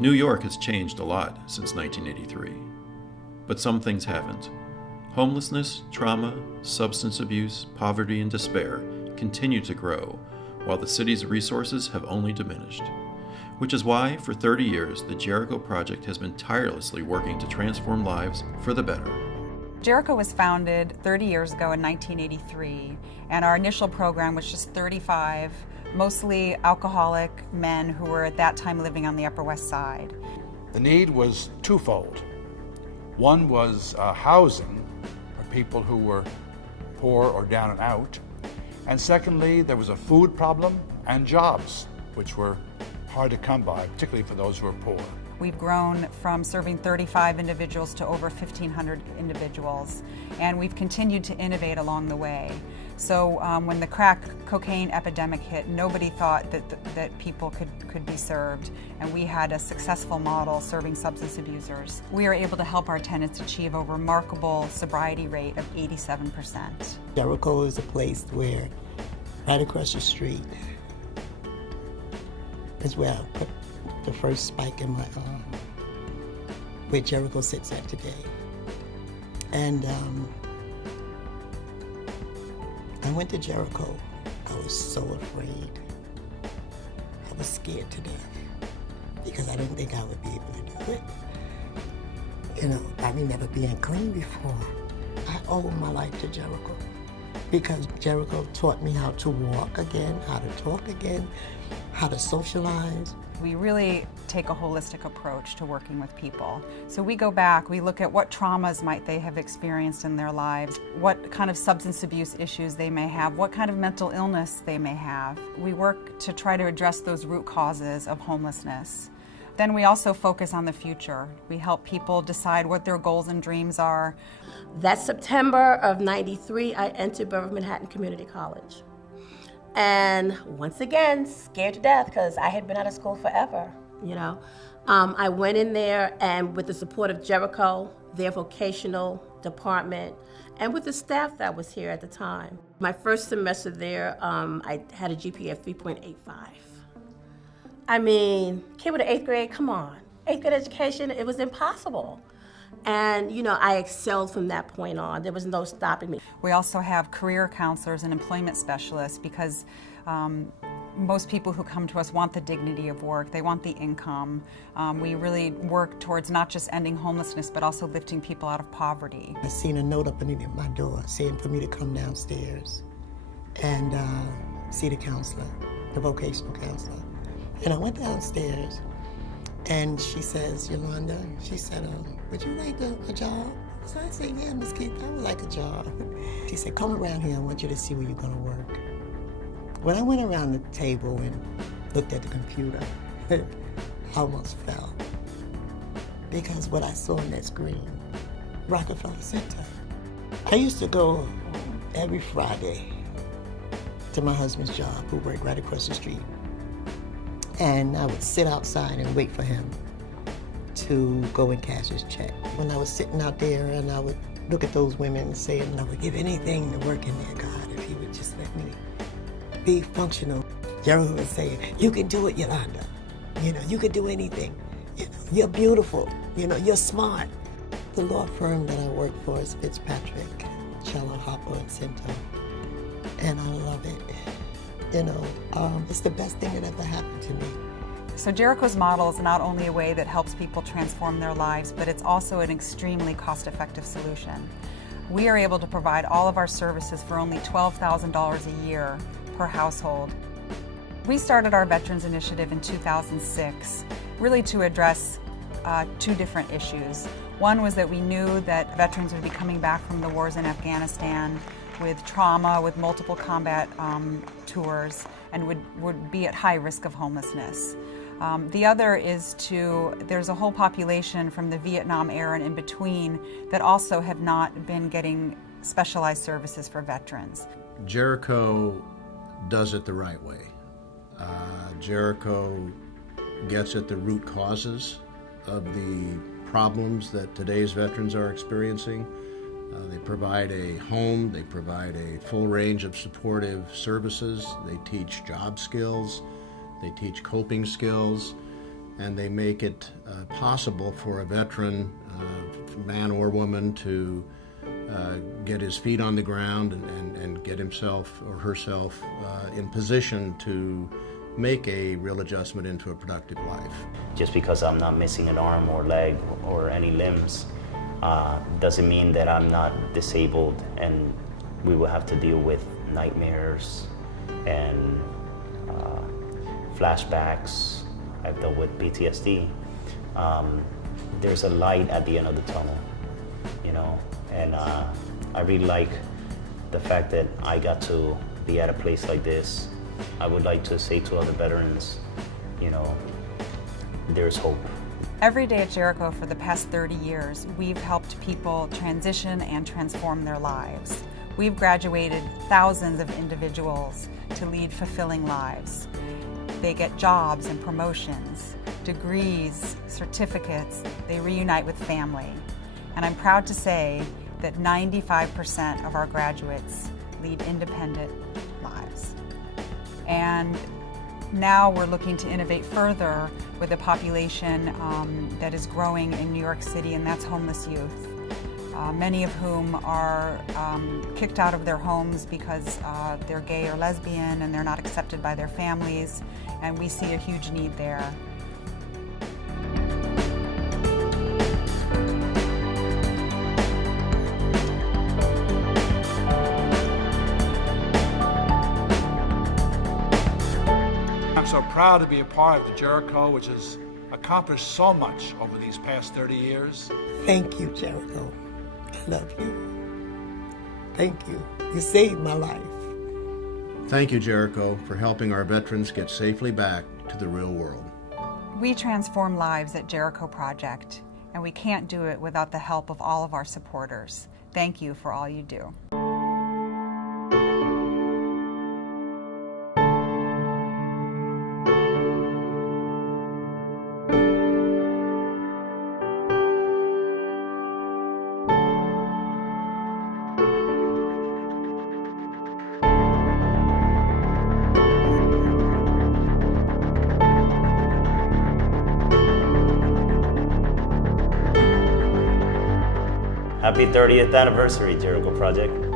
New York has changed a lot since 1983, but some things haven't. Homelessness, trauma, substance abuse, poverty, and despair continue to grow, while the city's resources have only diminished. Which is why, for 30 years, the Jericho Project has been tirelessly working to transform lives for the better. Jericho was founded 30 years ago in 1983, and our initial program was just 35, mostly alcoholic men who were at that time living on the Upper West Side. The need was twofold. One was housing for people who were poor or down and out. And secondly, there was a food problem and jobs, which were hard to come by, particularly for those who were poor. We've grown from serving 35 individuals to over 1,500 individuals, and we've continued to innovate along the way. So when the crack cocaine epidemic hit, nobody thought that people could be served, and we had a successful model serving substance abusers. We are able to help our tenants achieve a remarkable sobriety rate of 87%. Jericho is a place where, right across the street, is where I put the first spike in my arm, where Jericho sits at today. And I went to Jericho. I was so afraid. I was scared to death because I didn't think I would be able to do it. You know, I remember being clean before. I owe my life to Jericho because Jericho taught me how to walk again, how to talk again, how to socialize. We really take a holistic approach to working with people. So we go back, we look at what traumas might they have experienced in their lives, what kind of substance abuse issues they may have, what kind of mental illness they may have. We work to try to address those root causes of homelessness. Then we also focus on the future. We help people decide what their goals and dreams are. That September of '93, I entered Borough of Manhattan Community College. And once again, scared to death because I had been out of school forever, you know. I went in there and with the support of Jericho, their vocational department, and with the staff that was here at the time. My first semester there, I had a GPA of 3.85. I mean, kid with an 8th grade, come on. 8th grade education, it was impossible. And, you know, I excelled from that point on. There was no stopping me. We also have career counselors and employment specialists because most people who come to us want the dignity of work. They want the income. We really work towards not just ending homelessness, but also lifting people out of poverty. I seen a note up underneath my door saying for me to come downstairs and see the counselor, the vocational counselor. And I went downstairs. And she says, Yolanda, she said, would you like a job? So I said, yeah, Miss Keith, I would like a job. She said, come around here, I want you to see where you're gonna work. When I went around the table and looked at the computer, I almost fell. Because what I saw on that screen, Rockefeller Center. I used to go every Friday to my husband's job, who worked right across the street. And I would sit outside and wait for him to go and cash his check. When I was sitting out there and I would look at those women and say, I would give anything to work in there, God, if he would just let me be functional. Jericho would say, you can do it, Yolanda. You know, you can do anything. You know, you're beautiful. You know, you're smart. The law firm that I work for is Fitzpatrick, Cello, Hopper, and Cento. And I love it. You know, it's the best thing that ever happened to me. So Jericho's model is not only a way that helps people transform their lives, but it's also an extremely cost-effective solution. We are able to provide all of our services for only $12,000 a year per household. We started our Veterans Initiative in 2006, really to address two different issues. One was that we knew that veterans would be coming back from the wars in Afghanistan with trauma, with multiple combat tours, and would be at high risk of homelessness. The other is there's a whole population from the Vietnam era and in between that also have not been getting specialized services for veterans. Jericho does it the right way. Jericho gets at the root causes of the problems that today's veterans are experiencing. They provide a home, they provide a full range of supportive services, they teach job skills, they teach coping skills, and they make it possible for a veteran, man or woman, to get his feet on the ground and get himself or herself in position to make a real adjustment into a productive life. Just because I'm not missing an arm or leg or any limbs doesn't mean that I'm not disabled, and we will have to deal with nightmares and flashbacks. I've dealt with PTSD. There's a light at the end of the tunnel, you know, and I really like the fact that I got to be at a place like this. I would like to say to other veterans, you know, there's hope. Every day at Jericho for the past 30 years, we've helped people transition and transform their lives. We've graduated thousands of individuals to lead fulfilling lives. They get jobs and promotions, degrees, certificates. They reunite with family. And I'm proud to say that 95% of our graduates lead independent lives. And now we're looking to innovate further with a population that is growing in New York City, and that's homeless youth. Many of whom are kicked out of their homes because they're gay or lesbian and they're not accepted by their families, and we see a huge need there. I'm so proud to be a part of the Jericho, which has accomplished so much over these past 30 years. Thank you, Jericho. I love you. Thank you. You saved my life. Thank you, Jericho, for helping our veterans get safely back to the real world. We transform lives at Jericho Project, and we can't do it without the help of all of our supporters. Thank you for all you do. Happy 30th anniversary, Jericho Project.